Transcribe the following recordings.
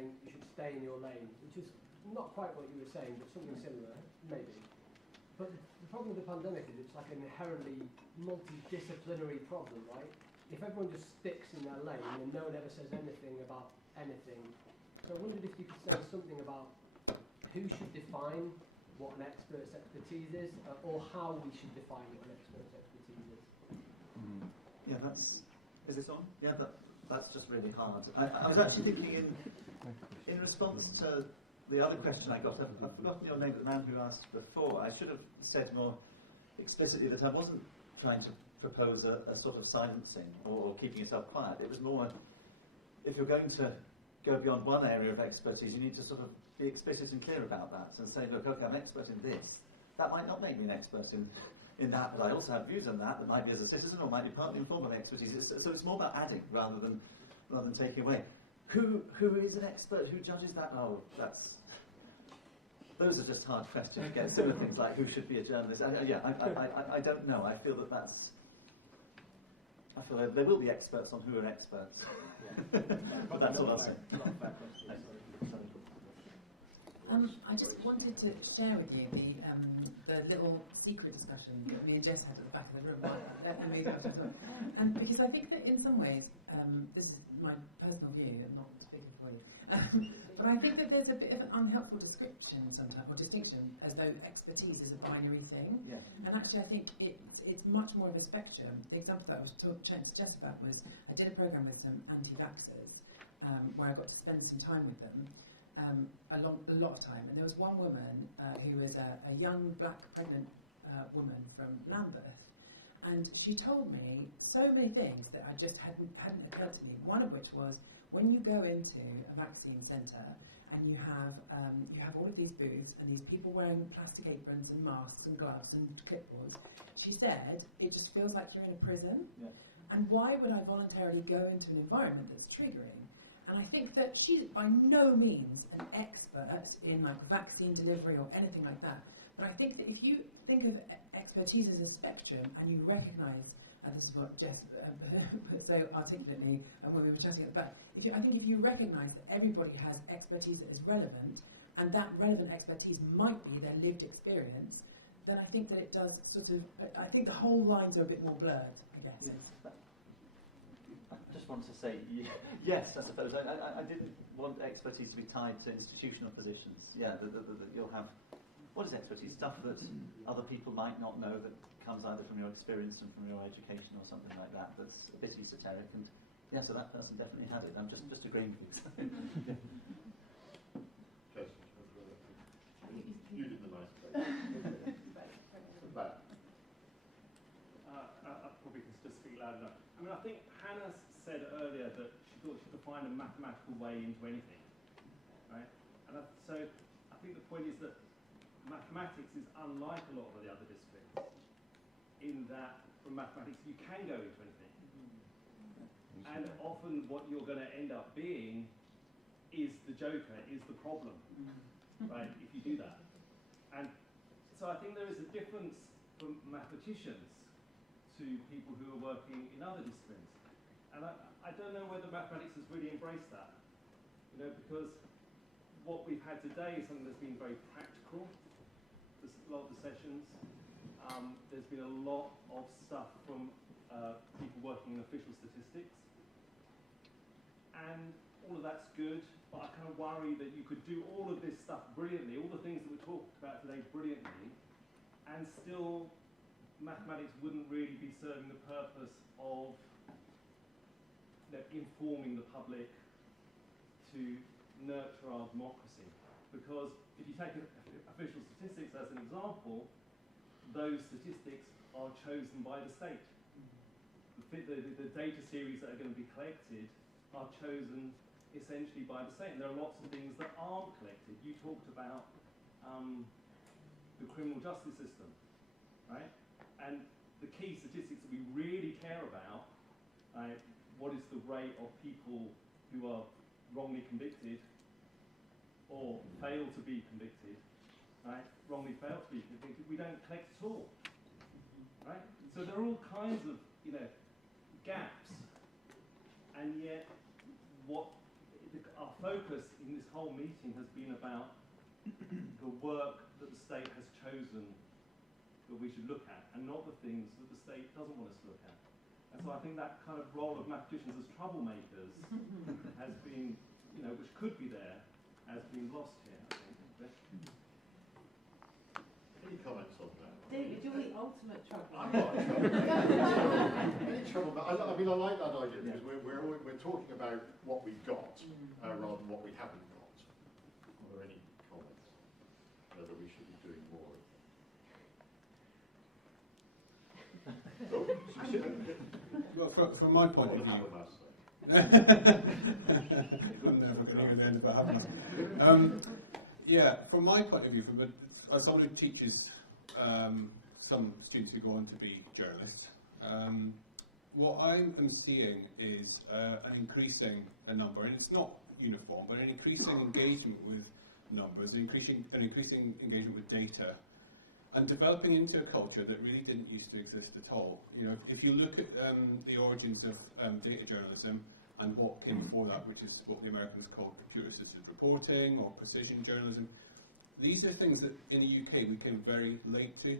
saying you should stay in your lane, which is not quite what you were saying, but something similar, maybe. But the problem with the pandemic is it's like an inherently multidisciplinary problem, right? If everyone just sticks in their lane and no one ever says anything about anything. So I wondered if you could say something about who should define what an expert's expertise is, or how we should define what an expert's expertise is. Yeah, is this on? Yeah, that's just really hard. I was actually thinking in response to the other question I got, I've forgotten your name, but the man who asked before, I should have said more explicitly that I wasn't trying to propose a sort of silencing or keeping yourself quiet. It was more, if you're going to go beyond one area of expertise, you need to sort of be explicit and clear about that and say, look, okay, I'm expert in this. That might not make me an expert in that, but I also have views on that might be as a citizen or might be partly informed by expertise. So it's more about adding rather than taking away. Who is an expert? Who judges that? Oh, those are just hard questions. Again, similar things like who should be a journalist. I don't know. I feel that there will be experts on who are experts. Yeah. But that's all I'll say. I just wanted to share with you the little secret discussion that me and Jess had at the back of the room. And because I think that in some ways, this is my personal view, I'm not speaking for you, but I think that there's a bit of an unhelpful description sometimes, or distinction, as though expertise is a binary thing. Yeah. And actually I think it's much more of a spectrum. The example that I was trying to suggest about was, I did a programme with some anti-vaxxers, where I got to spend some time with them. A lot of time, and there was one woman who was a young black pregnant woman from Lambeth, and she told me so many things that I just hadn't occurred to me. One of which was, when you go into a vaccine centre and you have all of these booths and these people wearing plastic aprons and masks and gloves and clipboards, she said it just feels like you're in a prison. Yeah. And why would I voluntarily go into an environment that's triggering? And I think that she's by no means an expert in like vaccine delivery or anything like that. But I think that if you think of expertise as a spectrum and you recognise, and this is what Jess put so articulately when we were chatting about, I think if you recognise that everybody has expertise that is relevant, and that relevant expertise might be their lived experience, then I think that it does sort of, I think the whole lines are a bit more blurred, I guess. Yes. I just want to say, yes, I suppose. I didn't want expertise to be tied to institutional positions. Yeah, you'll have, what is expertise? Stuff that other people might not know that comes either from your experience and from your education or something like that, that's a bit esoteric. And yeah, so that person definitely had it. I'm just agreeing with you. You did the nice place. Back. I probably can just speak loud enough. I mean, I think Hannah said earlier that she thought she could find a mathematical way into anything, right? And so I think the point is that mathematics is unlike a lot of the other disciplines in that from mathematics you can go into anything. And often what you're going to end up being is the joker, is the problem, right, if you do that. And so I think there is a difference from mathematicians to people who are working in other disciplines. And I don't know whether mathematics has really embraced that, you know, because what we've had today is something that's been very practical. There's a lot of the sessions. There's been a lot of stuff from people working in official statistics. And all of that's good, but I kind of worry that you could do all of this stuff brilliantly, all the things that we talked about today brilliantly, and still mathematics wouldn't really be serving the purpose of informing the public to nurture our democracy. Because if you take official statistics as an example, those statistics are chosen by the state. The data series that are going to be collected are chosen essentially by the state. And there are lots of things that aren't collected. You talked about the criminal justice system, right? And the key statistics that we really care about, what is the rate of people who are wrongly convicted or fail to be convicted, right? Wrongly fail to be convicted, we don't collect at all, right? So there are all kinds of, you know, gaps, and yet what our focus in this whole meeting has been about the work that the state has chosen that we should look at, and not the things that the state doesn't want us to look at. And so I think that kind of role of mathematicians as troublemakers has been, you know, which could be there, has been lost here, I think. Any comments on that? David, you're the ultimate trouble. I'm not in trouble. Any trouble? But I mean, I like that idea because we're talking about what we've got rather than what we haven't got. Are there any comments whether we should be doing more? Well, from my point of view, I'm never going to hear the end of that. Yeah, from my point of view, as someone who teaches some students who go on to be journalists, what I am seeing is an increasing number, and it's not uniform, but an increasing engagement with numbers, an increasing engagement with data, and developing into a culture that really didn't used to exist at all. You know, if you look at the origins of data journalism and what came before that, which is what the Americans called computer-assisted reporting or precision journalism, these are things that in the UK we came very late to,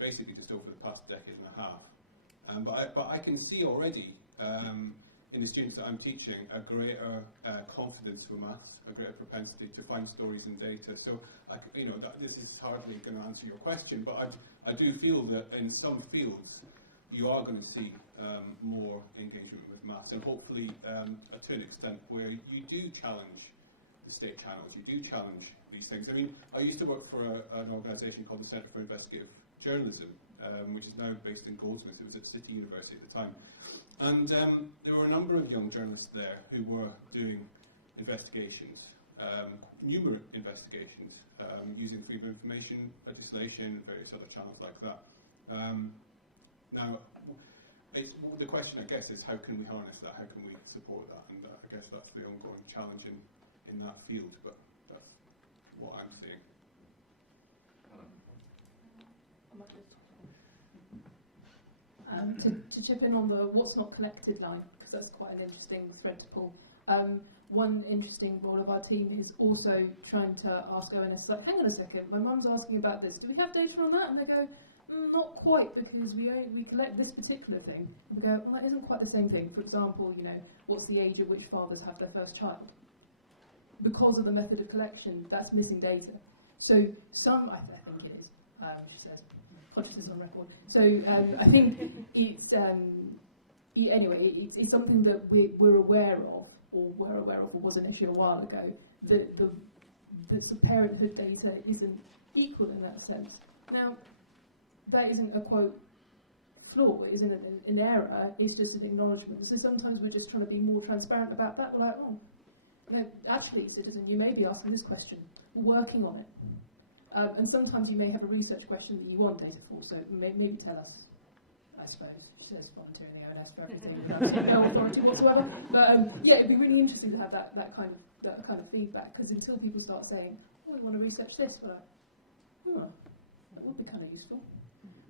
basically just over the past decade and a half. But I can see already in the students that I'm teaching a greater confidence for maths, a greater propensity to find stories in data. So, this is hardly going to answer your question, but I do feel that in some fields you are going to see more engagement with maths, and hopefully to an extent where you do challenge the state channels, you do challenge these things. I mean, I used to work for an organisation called the Centre for Investigative Journalism, which is now based in Goldsmiths. It was at City University at the time. And there were a number of young journalists there who were doing investigations, numerous investigations, using freedom of information legislation, various other channels like that. Now, the question, I guess, is how can we harness that? How can we support that? And I guess that's the ongoing challenge in that field, but that's what I'm seeing. To chip in on the what's not collected line, because that's quite an interesting thread to pull. One interesting role of our team is also trying to ask ONS, like, hang on a second, my mum's asking about this, do we have data on that? And they go, not quite, because we collect this particular thing. And we go, well, that isn't quite the same thing. For example, what's the age at which fathers have their first child? Because of the method of collection, that's missing data. So some, I think it is, she says, consciousness on record. So I think it's, anyway, it's something that we're aware of, or was an issue a while ago, that the parenthood data isn't equal in that sense. Now, that isn't a quote flaw, it isn't an error, it's just an acknowledgement. So sometimes we're just trying to be more transparent about that. We're like, actually, citizen, you may be asking this question. We're working on it. And sometimes you may have a research question that you want data for, so maybe tell us, I suppose. She says volunteering the ONS for everything, no authority whatsoever. But it'd be really interesting to have that kind of feedback, because until people start saying, oh, we want to research this, we're like, that would be kind of useful.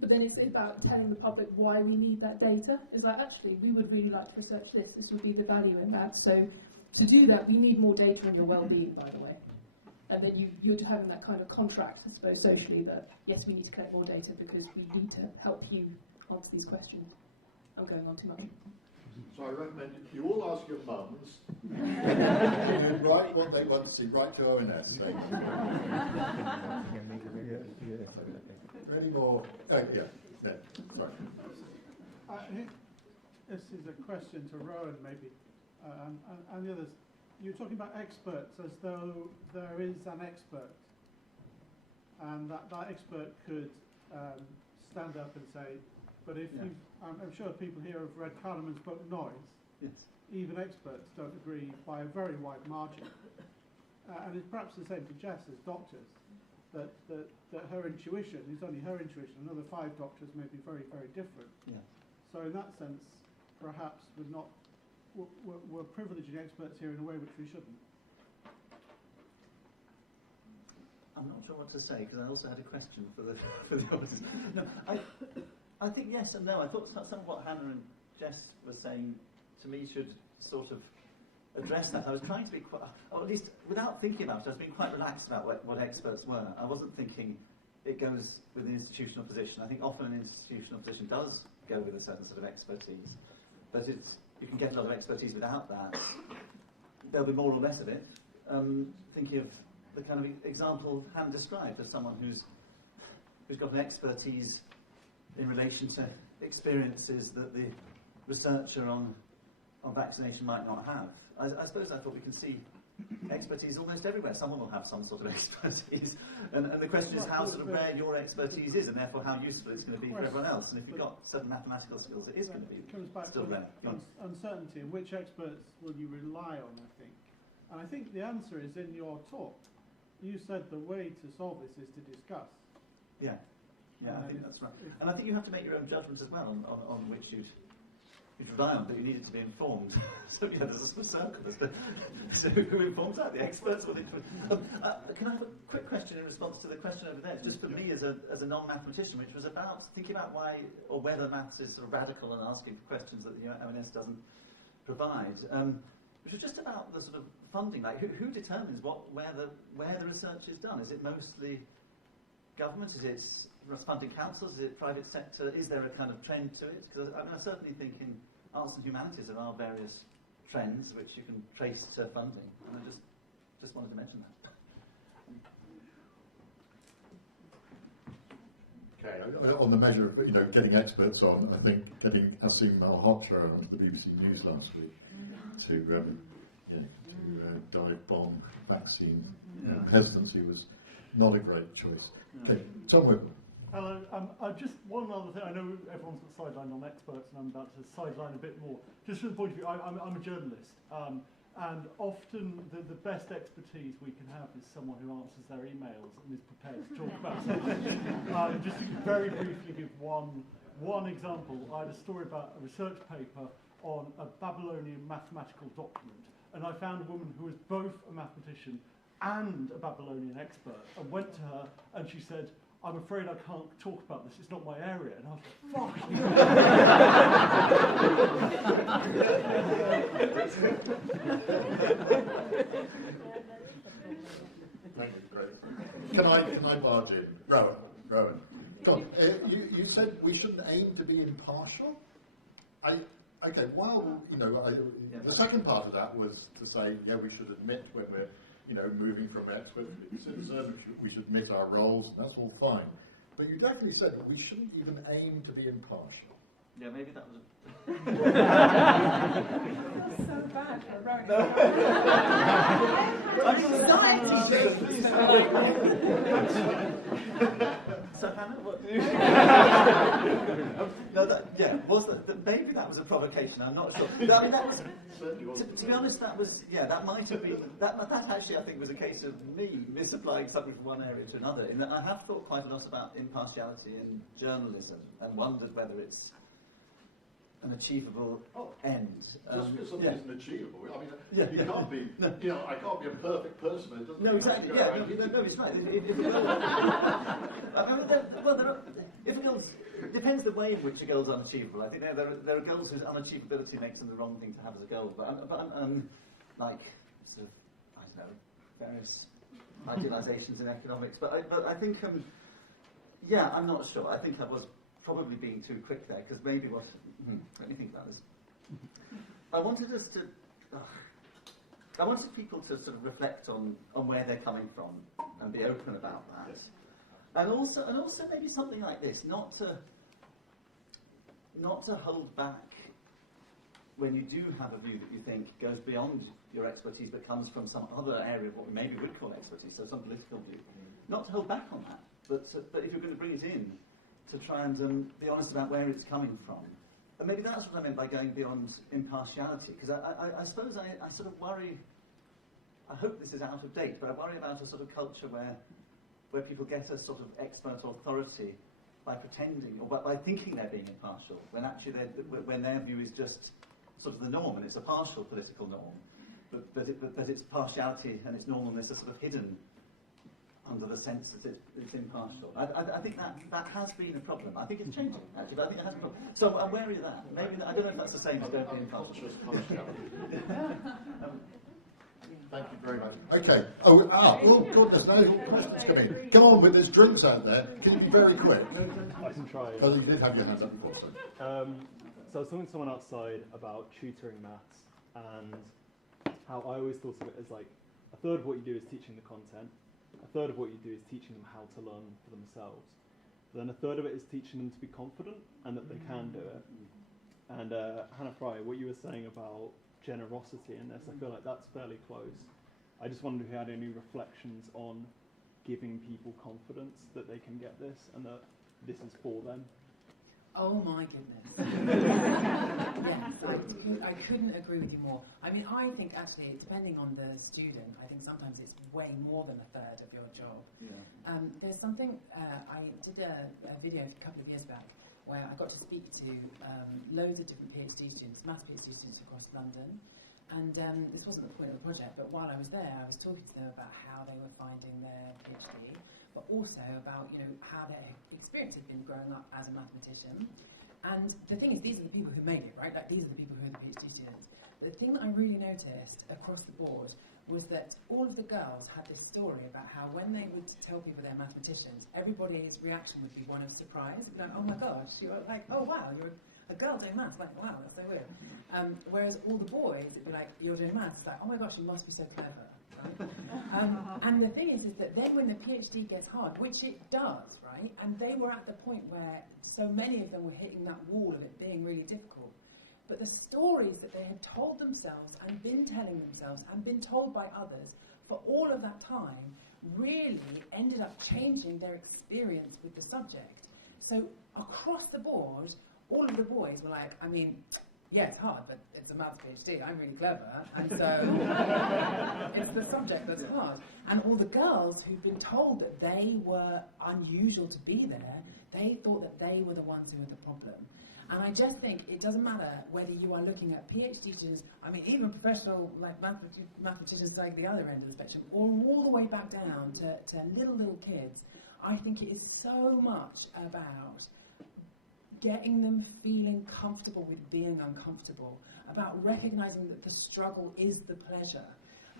But then it's about telling the public why we need that data. It's like, actually, we would really like to research this. This would be the value in that. So to do that, we need more data on your well-being, by the way. And then you're having that kind of contract, I suppose, socially, that, yes, we need to collect more data because we need to help you answer these questions. I'm going on too much. So I recommend you all ask your mums, and write what they want to see, write to ONS. Any more? Oh, yeah. No, sorry. This is a question to Rowan, maybe, and the others. You're talking about experts as though there is an expert, and that expert could stand up and say, but if you, I'm sure people here have read Kahneman's book Noise. Yes. Even experts don't agree by a very wide margin. And it's perhaps the same for Jess as doctors, that her intuition is only her intuition. Another 5 doctors may be very, very different. Yeah. So in that sense, perhaps we're privileging experts here in a way which we shouldn't. I'm not sure what to say, because I also had a question for the others. No, I think yes and no. I thought some of what Hannah and Jess were saying to me should sort of address that. I was trying to be quite, or at least without thinking about it, I was being quite relaxed about what experts were. I wasn't thinking it goes with an institutional position. I think often an institutional position does go with a certain sort of expertise, but you can get a lot of expertise without that. There'll be more or less of it. Thinking of the kind of example Hannah described of someone who's got an expertise in relation to experiences that the researcher on vaccination might not have. I suppose I thought we can see expertise almost everywhere. Someone will have some sort of expertise, and the question is how sort of rare your expertise is, and therefore how useful it's going to be for everyone else. And if you've got certain mathematical skills, it is going to be still rare. Uncertainty, and which experts will you rely on, I think. And I think the answer is in your talk. You said the way to solve this is to discuss. Yeah, I think that's right. And I think you have to make your own judgments as well on which you'd rely on, but you needed to be informed. So there's a sort of circle. So who informs that? The experts? Can I have a quick question in response to the question over there? Just for me as a non-mathematician, which was about thinking about why or whether maths is sort of radical and asking for questions that the ONS doesn't provide. Which was just about the sort of funding. Like who determines where the research is done? Is it mostly government? Is it funding councils? Is it private sector? Is there a kind of trend to it? Because I certainly think in arts and humanities there are various trends which you can trace to funding, and I just wanted to mention that. Okay, on the measure of getting experts on, I think getting Asim Malhotra onto the BBC News last week to dive bomb vaccine hesitancy was not a great choice. Okay, Tom Whipple. Hello. Just one other thing. I know everyone's got sideline on experts, and I'm about to sideline a bit more. Just from the point of view, I'm a journalist, and often the best expertise we can have is someone who answers their emails and is prepared to talk about something. Just to very briefly give one example, I had a story about a research paper on a Babylonian mathematical document, and I found a woman who was both a mathematician and a Babylonian expert, and went to her, and she said, "I'm afraid I can't talk about this, it's not my area." And I was like, fuck. Thank you, Grace. Can I barge in? Rowan. Come on. You said we shouldn't aim to be impartial? The second part of that was to say, we should admit when we're moving from expert to citizen, we should admit our roles, and that's all fine. But you definitely said that we shouldn't even aim to be impartial. Yeah, maybe that was It's so bad for Rowan. So Hannah, what? Maybe that was a provocation. I'm not sure. That was, to be honest, that might have been that actually I think was a case of me misapplying something from one area to another. In that I have thought quite a lot about impartiality in journalism and wondered whether it's an achievable end. Just because something isn't achievable, I mean, you can't be. I can't be a perfect person. It doesn't. No, exactly. No, it's right. It depends the way in which a goal's unachievable. I think there are goals whose unachievability makes them the wrong thing to have as a goal. But like sort of, I don't know, various idealisations in economics. But I think I'm not sure. I think I was probably being too quick there, because maybe let me think about this. I wanted people to sort of reflect on where they're coming from and be open about that. Yes. And also maybe something like this, not to hold back when you do have a view that you think goes beyond your expertise but comes from some other area of what we maybe would call expertise, so some political view. Not to hold back on that, but if you're going to bring it in, to try and be honest about where it's coming from. And maybe that's what I meant by going beyond impartiality, because I suppose I sort of worry, I hope this is out of date, but I worry about a sort of culture where people get a sort of expert authority by pretending, or by thinking they're being impartial, when actually when their view is just sort of the norm, and it's a partial political norm, but its partiality and its normalness are sort of hidden under the sense that it's impartial. I think that has been a problem. I think it's changing, actually, but I think it has been a problem. So I'm wary of that. Maybe I don't know if that's the same as don't be impartial. Thank you very much. Okay. Oh goodness, now questions come in. Come on, but there's drinks out there. Can you be very quick? I can try. Oh, you did have your hands up, of course. So I was talking to someone outside about tutoring maths and how I always thought of it as like a third of what you do is teaching the content, a third of what you do is teaching them how to learn for themselves. Then a third of it is teaching them to be confident and that they can do it. And Hannah Fry, what you were saying about generosity in this, I feel like that's fairly close. I just wondered if you had any reflections on giving people confidence that they can get this and that this is for them. Oh my goodness. Yes, I couldn't agree with you more. I mean, I think actually, depending on the student, I think sometimes it's way more than a third of your job. Yeah. There's something, I did a video a couple of years back where I got to speak to loads of different PhD students, maths PhD students across London. And this wasn't the point of the project, but while I was there, I was talking to them about how they were finding their PhD, but also about how their experience had been growing up as a mathematician. And the thing is, these are the people who made it, right? Like, these are the people who are the PhD students. The thing that I really noticed across the board was that all of the girls had this story about how when they would tell people they're mathematicians, everybody's reaction would be one of surprise. Like, oh my gosh, you're like, oh wow, you're a girl doing maths. Like, wow, that's so weird. Whereas all the boys, it'd be like, you're doing maths. It's like, oh my gosh, you must be so clever. Right? And the thing is that then when the PhD gets hard, which it does, right? And they were at the point where so many of them were hitting that wall of it being really difficult. But the stories that they had told themselves and been telling themselves and been told by others for all of that time really ended up changing their experience with the subject. So across the board, all of the boys were like, I mean, yeah, it's hard, but it's a maths PhD, I'm really clever, and so it's the subject that's hard. And all the girls who'd been told that they were unusual to be there, they thought that they were the ones who were the problem. And I just think it doesn't matter whether you are looking at PhD students, I mean, even professional like mathematicians like the other end of the spectrum, all the way back down to little kids. I think it is so much about getting them feeling comfortable with being uncomfortable, about recognizing that the struggle is the pleasure,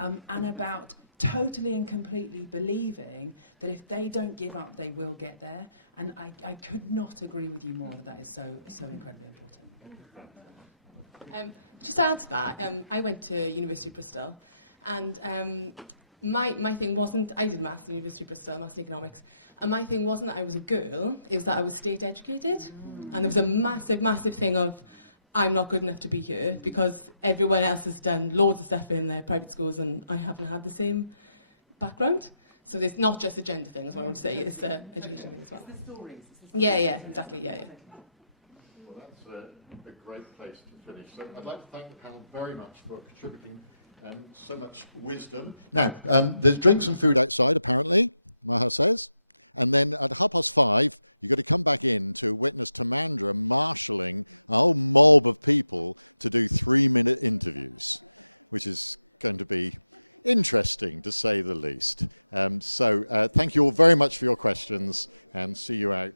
and about totally and completely believing that if they don't give up, they will get there. And I could not agree with you more that is so incredibly important. Just to add to that, I went to University of Bristol, and my thing wasn't, I did maths at University of Bristol, maths and economics, and my thing wasn't that I was a girl, it was that I was state educated. And there was a massive thing of, I'm not good enough to be here, because everyone else has done loads of stuff in their private schools, and I haven't had the same background. So it's not just a gender thing, is what I would say, it's education. It's the stories. Yeah, exactly, yeah. Well, that's a great place to finish. So I'd like to thank the panel very much for contributing so much wisdom. Now, there's drinks and food outside, apparently, Maha says. And then at 5:30, you're going to come back in to witness the Mandarin marshalling a whole mob of people to do 3-minute interviews, which is going to be interesting, to say the least. So thank you all very much for your questions, and see you out.